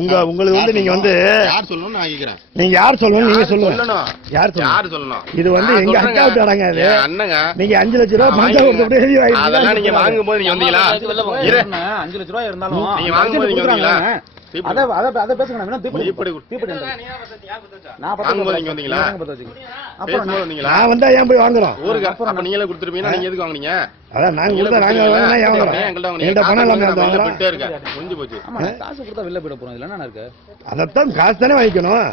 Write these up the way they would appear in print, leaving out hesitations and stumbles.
உங்களுக்கு வந்து நீங்க வந்து யார் சொல்லணும் நான் கேக்குறேன். நீங்க யார் சொல்லணும் நீங்க சொல்லுங்க. யார் சொல்லணும்? இது வந்து எங்க அக்காவுக்கு அடங்க அது. அண்ணங்க நீங்க 5 லட்சம் ரூபாய் பணம் கொடுத்து எழுதி வாங்கி அதெல்லாம் நீங்க வாங்கும்போது நீங்க வந்தீங்களா? 5 லட்சம் ரூபாய் இருந்தாலும் நீங்க வாங்கும்போது நீங்க வந்தீங்களா? அத பேசுங்க. நான் வந்தீங்களா? நான் வந்தா ஏன் போய் வாங்குறோம்? ஊருக்கு அப்ப நீங்களே கொடுத்துருப்பீங்க. நீங்க எதுக்கு வாங்குனீங்க? அதான் நாங்க கொடுத்தா நாங்க வாங்கினா ஏன் வாங்குறோம்? என்கிட்ட பணம் இல்லாம போயிட்டே இருக்க முடிஞ்சு போச்சு. காசு கொடுத்தா வெளில போயிட போறோம். இல்லன்னா இருக்கு அதத்தான் காசு தானே வாங்கிக்கணும்.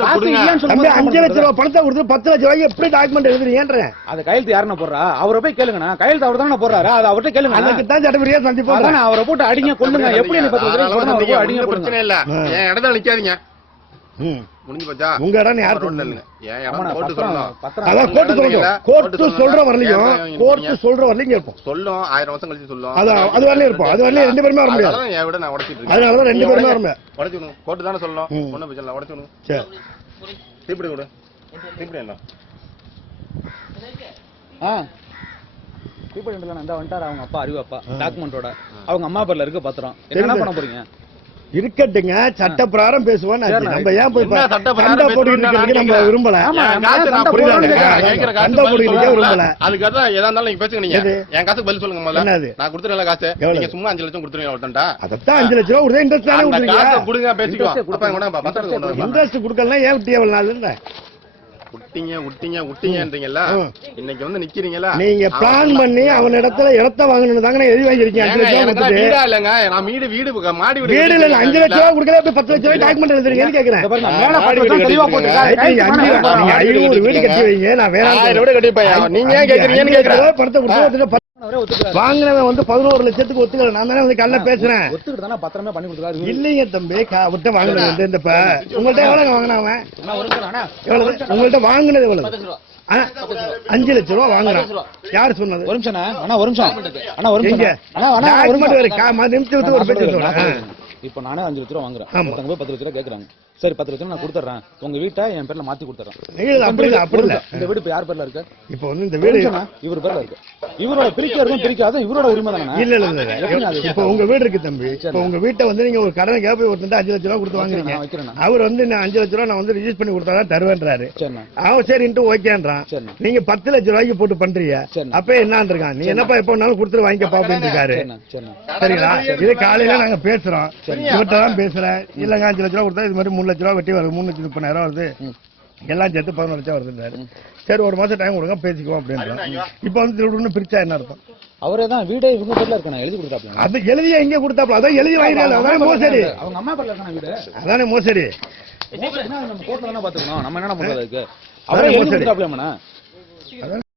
தம்பி 5 லட்சம் ரூபாய் பணத்தை கொடுத்து 10 லட்சம் ரூபாய்க்கு எப்படி டாக்குமெண்ட் எழுதுறீங்கன்ற அது கையெழுத்து யாருன்னு போடுறா? அவரை போய் கேளுங்கண்ணா. கையெழுத்து அவர் தானே போடுறாரு. அது அவர்கிட்ட கேளுங்க. அதுக்கு தான் சட்டப்படியா சந்திப்போம். அவரை போட்டு அடிங்க கொள்ளுங்க. எப்படி அடிங்க பிரச்சனை இல்ல. என் இடத்துல நிக்காதீங்க. முடிஞ்சு போச்சா? உங்க இடம் யார் இல்ல என் இடம் கோர்ட் சொல்லணும். அதான் கோர்ட் சொல்றோம். கோர்ட் சொல்ற வரலையும் இருப்போம். சொல்லும் 1000 வருஷம் கழிச்சு சொல்லும். அது வரலையும் இருப்போம். அது வரலையும் 2 பேருமே வர முடியாது. என் விட நான் உடைச்சிட்டு இருக்கேன். அதனால தான் 2 பேருமே வர முடியாது. உடைச்சுணும். கோர்ட் தானே சொல்லணும். ஒண்ணும் பிரச்சனை இல்ல. உடைச்சுணும். சரி. தீப்பிடி கொடு. தீப்பிடி என்ன? தீப்பிடி இல்ல இந்த வந்துட்டாரு அவங்க அப்பா அறிவு அப்பா டாக்குமெண்டோட. அவங்க அம்மா பேர்ல இருக்கு பத்திரம். என்ன பண்ண போறீங்க? இருக்கட்டுங்க. சட்ட பிரகாரம் பேசுவோம். நம்ம ஏன் போய் சண்டை போட்டுக்கிட்டு இருக்கிறதுக்கு நம்ம விரும்பல. சண்டை போட்டுக்கிட்டு விரும்பல. அதுக்கு அதான் எதா இருந்தாலும் நீங்க பேசுங்க. நீங்க என் காசுக்கு பதில் சொல்லுங்க. முதல்ல நான் கொடுத்துறேன் காசு. நீங்க சும்மா 5 லட்சம் கொடுத்துருவீங்க ஒருத்தன்டா. அதத்தான் 5 லட்சம் ரூபாய் கொடுத்தா இன்ட்ரெஸ்ட் தானே கொடுத்துருக்கீங்க. கொடுங்க பேசிக்கோ. இன்ட்ரெஸ்ட் கொடுக்கலாம். ஏன் விட்டு எவ்வளவு நாள் இல்ல விட்டீங்கன்றீங்கல்ல. இன்னைக்கு வந்து நிக்கிறீங்களா? நீங்க பிளான் பண்ணி அவன் இடத்த வாங்கணும் தாங்க எழுதி வாங்கிருக்கீங்க. வீடா இல்லங்க. நான் வீடு மாடி வீடு இல்ல. 5 லட்சம் ரூபாய் கொடுக்கல 10 லட்சம் ரூபாய் டாக்குமெண்ட் எழுதுறீங்கன்னு கேக்குறேன். 500 வீடு கட்டி வைங்க. நான் வேற 1000 வீடு கட்டிப்பேன். நீங்க ஏன் கேக்குறீங்கன்னு கேக்குறேன். பணத்தை கொடுத்து வாங்கினவன் வந்து 11 லட்சத்துக்கு ஒத்துக்கல. நான் தானே வந்து கல்ல பேசுறேன். ஒத்துக்கிட்டு பத்திரமே பண்ணி கொடுத்துருக்காரு. இல்லைங்க தம்பி. விட்ட வாங்கினது வந்து இந்த உங்கள்ட்ட எவ்வளவு வாங்கினவன்? உங்கள்ட்ட வாங்கினது எவ்வளவு? 5 லட்சம் ரூபாய் வாங்குறான். யாரு சொன்னது? ஒரு நிமிஷம் அண்ணா. ஒரு நிமிஷம் ஒரு பேச்சு. இப்ப நானே 5 லட்சம் ரூபாய் வாங்குறேன். ஒருத்தங்க போய் 10 லட்சம் ரூபாய் கேக்குறாங்க. சரி 10 லட்சம் நான் கொடுத்துறேன். உங்க வீட்டை என் பேர்ல மாத்தி கொடுத்துறேன். அப்படி இல்ல. இந்த வீடு இப்ப யார் பேர்ல இருக்கு? இப்ப வந்து இந்த வீடு இவர் பேர்ல இருக்கு. இவரோட பிரிக்காத இவரோட உரிமை தானே? இல்ல. இப்ப உங்க வீடு இருக்கு தம்பி. இப்ப உங்க வீட்டை வந்து நீங்க ஒரு கடனை போய் ஒருத்தன் 5 லட்சம் ரூபாய் கொடுத்து வாங்குறீங்க. அவர் வந்து 5 லட்சம் ரூபாய் நான் வந்து ரிஜிஸ்டர் பண்ணி கொடுத்தா தருவேன்றாரு. அவன் சரின்ட்டு ஓகேன்றான். நீங்க 10 லட்சம் ரூபாய்க்கு போட்டு பண்றீங்க. அப்ப என்னன்னு இருக்கான்? நீ என்னப்பா எப்ப வேணாலும் கொடுத்துட்டு வாங்கிக்கப்பா அப்படின்னு இருக்காரு. சரிங்களா? இது காலையில நாங்க பேசுறோம். இவர்கிட்ட தான் பேசுறேன். இல்லங்க 5 லட்சம் ரூபாய் கொடுத்தா இது மாதிரி 3 லட்சம் ரூபாய் வெட்டி வருது. 3,30,000 வருது. எல்லாம் சேர்த்து 11 லட்சம் வருதுன்றாரு. சரி ஒரு மாசம் டைம் கொடுங்க பேசிக்குவோம் அப்படின்றான். இப்ப வந்து திருடுன்னு பிரிச்சா என்ன அர்த்தம்? அவரே தான் வீடே இவங்க பேர்ல இருக்கு. நான் எழுதி கொடுத்தாப்ல. அது எழுதியா எங்க கொடுத்தாப்ல? அதான் எழுதி வாங்கினால. அதானே மோசடி. அவங்க அம்மா பேர்ல இருக்கான வீடு. அதானே மோசடி. நம்ம கோர்ட்ல தானே பாத்துக்கணும். நம்ம என்ன பண்றது அதுக்கு? அவரே எழுதி கொடுத்தாப்ல.